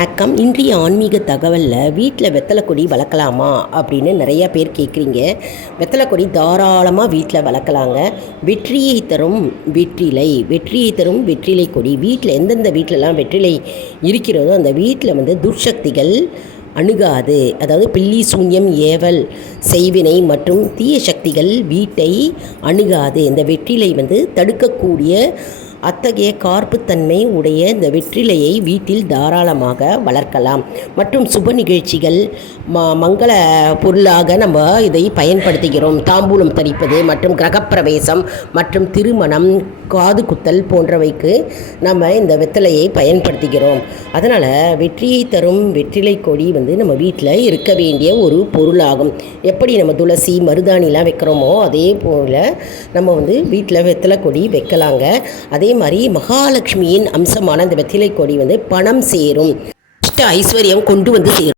வணக்கம். இன்றைய ஆன்மீக தகவலில் வீட்டில் வெத்தலை கொடி வளர்க்கலாமா அப்படின்னு நிறையா பேர் கேட்குறீங்க. வெத்தலை கொடி தாராளமாக வீட்டில் வளர்க்கலாங்க. வெற்றியை தரும் வெற்றிலை கொடி வீட்டில் எந்தெந்த வீட்டிலலாம் வெற்றிலை இருக்கிறதோ அந்த வீட்டில் துர்சக்திகள் அணுகாது. அதாவது பில்லி சூன்யம் ஏவல் செய்வினை மற்றும் தீய சக்திகள் வீட்டை அணுகாது. இந்த வெற்றிலை தடுக்கக்கூடிய அத்தகைய கார்ப்புத்தன்மை உடைய இந்த வெற்றிலையை வீட்டில் தாராளமாக வளர்க்கலாம். மற்றும் சுப நிகழ்ச்சிகள் மங்கள பொருளாக நம்ம இதை பயன்படுத்துகிறோம். தாம்பூலம் தரிப்பது மற்றும் கிரகப்பிரவேசம் மற்றும் திருமணம், காது குத்தல் போன்றவைக்கு நம்ம இந்த வெத்தலையை பயன்படுத்துகிறோம். அதனால் வெற்றியை தரும் வெற்றிலை கொடி நம்ம வீட்டில் இருக்க வேண்டிய ஒரு பொருளாகும். எப்படி நம்ம துளசி மருதாணிலாம் வைக்கிறோமோ அதே போல் நம்ம வீட்டில் வெத்தலை கொடி வைக்கலாங்க. அதே மாதிரி மகாலட்சுமியின் அம்சமான இந்த வெற்றிலை கொடி பணம் சேரும், ஐஸ்வர்யம் கொண்டு சேரும்.